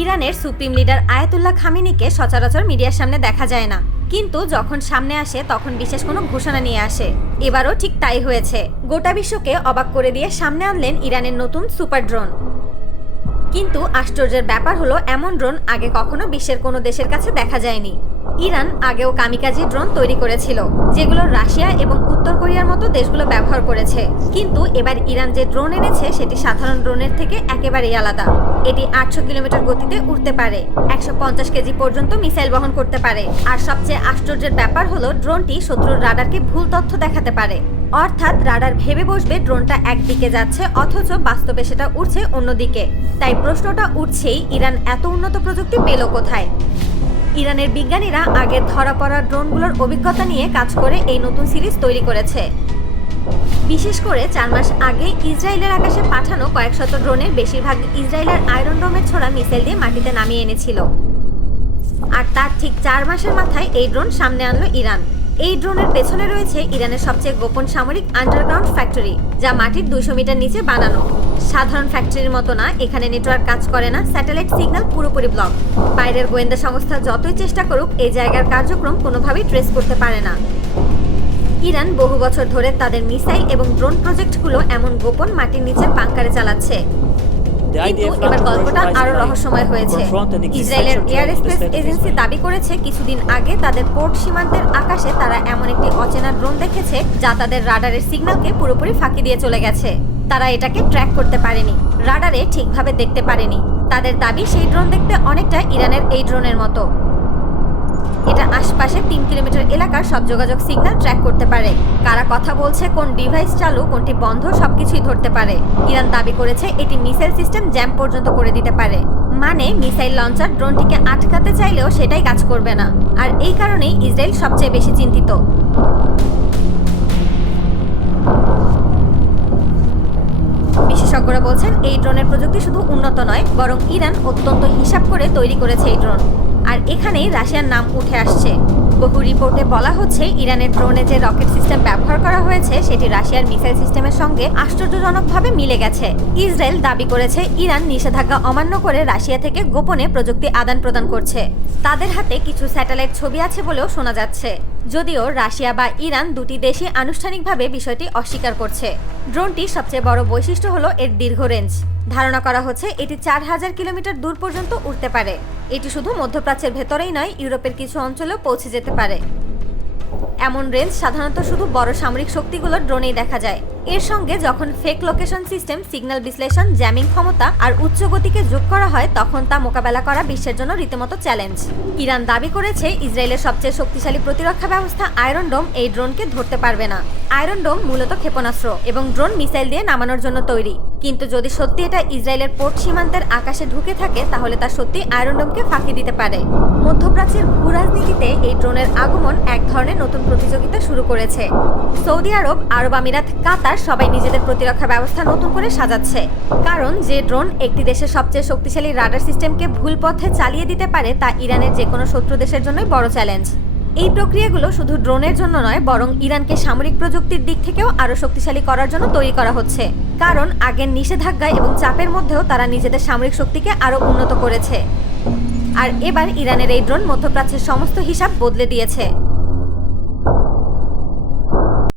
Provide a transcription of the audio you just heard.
ইরানের supreme leader Ayatollah খামেনিকে সচরাচর মিডিয়ার সামনে দেখা যায় না, কিন্তু যখন সামনে আসে তখন বিশেষ কোনো ঘোষণা নিয়ে আসে। এবারও ঠিক তাই হয়েছে। গোটা বিশ্বকে অবাক করে দিয়ে সামনে আনলেন ইরানের নতুন সুপার ড্রোন। কিন্তু আশ্চর্যের ব্যাপার হলো, এমন ড্রোন আগে কখনো বিশ্বের কোনো দেশের কাছে দেখা যায়নি। ইরান আগেও কামিকাজি ড্রোন তৈরি করেছিল, যেগুলো রাশিয়া এবং উত্তর কোরিয়ার মতো দেশগুলো ব্যবহার করেছে। কিন্তু এবার ইরান যে ড্রোন এনেছে সেটি সাধারণ ড্রোনের থেকে একেবারেই আলাদা। এটি 800 কিলোমিটার গতিতে উড়তে পারে, 150 কেজি পর্যন্ত মিসাইল বহন করতে পারে, আর সবচেয়ে আশ্চর্যের ব্যাপার হলো ড্রোনটি শত্রুর রাডারকে ভুল তথ্য দেখাতে পারে। অর্থাৎ রাডার ভেবে বসবে ড্রোনটা একদিকে যাচ্ছে, অথচ বাস্তবে সেটা উড়ছে অন্যদিকে। তাই প্রশ্নটা উঠছেই, ইরান এত উন্নত প্রযুক্তি পেল কোথায়? ইরানের বিজ্ঞানীরা আগের ধরা পড়া ড্রোনগুলোর অভিজ্ঞতা নিয়ে কাজ করে এই নতুন সিরিজ তৈরি করেছে। বিশেষ করে 4 মাস আগে ইসরায়েলের আকাশে পাঠানো কয়েক শত ড্রোনের বেশিরভাগ ইসরায়েলের আয়রন ডোমের ছোড়া মিসাইল দিয়ে মাটিতে নামিয়ে এনেছিল। আর তার ঠিক 4 মাসের মাথায় এই ড্রোন সামনে আনলো ইরান। এই ড্রোনের পেছনে রয়েছে ইরানের সবচেয়ে গোপন সামরিক আন্ডারগ্রাউন্ড ফ্যাক্টরি, যা মাটির 200 মিটার নিচে বানানো। সাধারণ ফ্যাক্টরির মতো না, এখানে নেটওয়ার্ক কাজ করে না, স্যাটেলাইট সিগন্যাল পুরোপুরি ব্লক। বাইরের গোয়েন্দা সংস্থা যতই চেষ্টা করুক এই জায়গার কার্যক্রম কোনোভাবেই ট্রেস করতে পারে না। ইরান বহু বছর ধরে তাদের মিসাইল এবং ড্রোন প্রজেক্টগুলো এমন গোপন মাটির নিচের বাংকারে চালাচ্ছে। কিন্তু এবার গল্পটা আরো রহস্যময় হয়েছে। ইসরায়েলের এয়ার স্পেস এজেন্সি দাবি করেছে কিছুদিন আগে তাদের পোর্ট সীমান্তের আকাশে তারা এমন একটি অচেনা ড্রোন দেখেছে, যা তাদের রাডারের সিগন্যালকে পুরোপুরি ফাঁকি দিয়ে চলে গেছে। তারা এটাকে ট্র্যাক করতে পারেনি, রাডারে ঠিকভাবে দেখতে পারেনি। তাদের দাবি সেই ড্রোন দেখতে অনেকটা ইরানের এই ড্রোনের মতো। এটা আশপাশে 3 কিলোমিটার এলাকার সব যোগাযোগ সিগন্যাল ট্র্যাক করতে পারে। কারা কথা বলছে, কোন ডিভাইস চালু, কোনটি বন্ধ, সবকিছুই ধরতে পারে। ইরান দাবি করেছে এটি মিসাইল সিস্টেম জ্যাম পর্যন্ত করে দিতে পারে। মানে মিসাইল লঞ্চার ড্রোনটিকে আটকাতে চাইলেও সেটাই কাজ করবে না। আর এই কারণেই ইসরায়েল সবচেয়ে বেশি চিন্তিত। বিশেষজ্ঞরা বলছেন এই ড্রোনের প্রযুক্তি শুধু উন্নত নয়, বরং ইরান অত্যন্ত হিসাব করে তৈরি করেছে এই ড্রোন। আর এখানেই রাশিয়ার নাম উঠে আসছে। বহু রিপোর্টে বলা হচ্ছে ইরানের ড্রোনে যে রকেট সিস্টেম ব্যবহার করা হয়েছে সেটি রাশিয়ার মিসাইল সিস্টেমের সঙ্গে আশ্চর্যজনকভাবে মিলে গেছে। ইসরায়েল দাবি করেছে ইরান নিষেধাজ্ঞা অমান্য করে রাশিয়া থেকে গোপনে প্রযুক্তি আদান প্রদান করছে। তাদের হাতে কিছু স্যাটেলাইট ছবি আছে বলেও শোনা যাচ্ছে, যদিও রাশিয়া বা ইরান দুটি দেশই আনুষ্ঠানিকভাবে বিষয়টি অস্বীকার করছে। ড্রোনটির সবচেয়ে বড় বৈশিষ্ট্য হলো এর দীর্ঘ রেঞ্জ। ধারণা করা হচ্ছে এটি 4000 কিলোমিটার দূর পর্যন্ত উড়তে পারে। এটি শুধু মধ্যপ্রাচ্যের ভেতরেই নয়, ইউরোপের কিছু অঞ্চলেও পৌঁছে যেতে পারে। এমন রেঞ্জ সাধারণত শুধু বড় সামরিক শক্তিগুলোর ড্রোনেই দেখা যায়। এর সঙ্গে যখন ফেক লোকেশন সিস্টেম, সিগন্যাল বিশ্লেষণ, জ্যামিং ক্ষমতা আর উচ্চ গতিকে যোগ করা হয়, তখন তা মোকাবেলা করা বিশ্বের জন্য রীতিমতো চ্যালেঞ্জ। ইরান দাবি করেছে ইসরায়েলের সবচেয়ে শক্তিশালী প্রতিরক্ষা ব্যবস্থা আয়রন ডোম এই ড্রোনকে ধরতে পারবে না। আয়রন ডোম মূলত ক্ষেপণাস্ত্র এবং ড্রোন মিসাইল দিয়ে নামানোর জন্য তৈরি। কিন্তু যদি সত্যি এটা ইসরায়েলের পোর্ট সীমান্তের আকাশে ঢুকে থাকে, তাহলে তা সত্যি আয়রন ডোমকে ফাঁকি দিতে পারে। মধ্যপ্রাচ্যের ভূ রাজনীতিতে এই ড্রোনের আগমন এক ধরনের নতুন প্রতিযোগিতা শুরু করেছে। সৌদি আরব, আরব আমিরাত, কাতার সবাই নিজেদের প্রতিরক্ষা ব্যবস্থা নতুন করে সাজাচ্ছে। কারণ যে ড্রোন একটি দেশের সবচেয়ে শক্তিশালী রাডার সিস্টেমকে ভুল পথে চালিয়ে দিতে পারে, তা ইরানের যে কোনো শত্রু দেশের জন্যই বড় চ্যালেঞ্জ। এই প্রক্রিয়াগুলো শুধু ড্রোনের জন্য নয়, বরং ইরানকে সামরিক প্রযুক্তির দিক থেকেও আরও শক্তিশালী করার জন্য তৈরি করা হচ্ছে। কারণ আগের নিষেধাজ্ঞা এবং চাপের মধ্যেও তারা নিজেদের সামরিক শক্তিকে আরও উন্নত করেছে। আর এবার ইরানের এই ড্রোন মধ্যপ্রাচ্যের সমস্ত হিসাব বদলে দিয়েছে।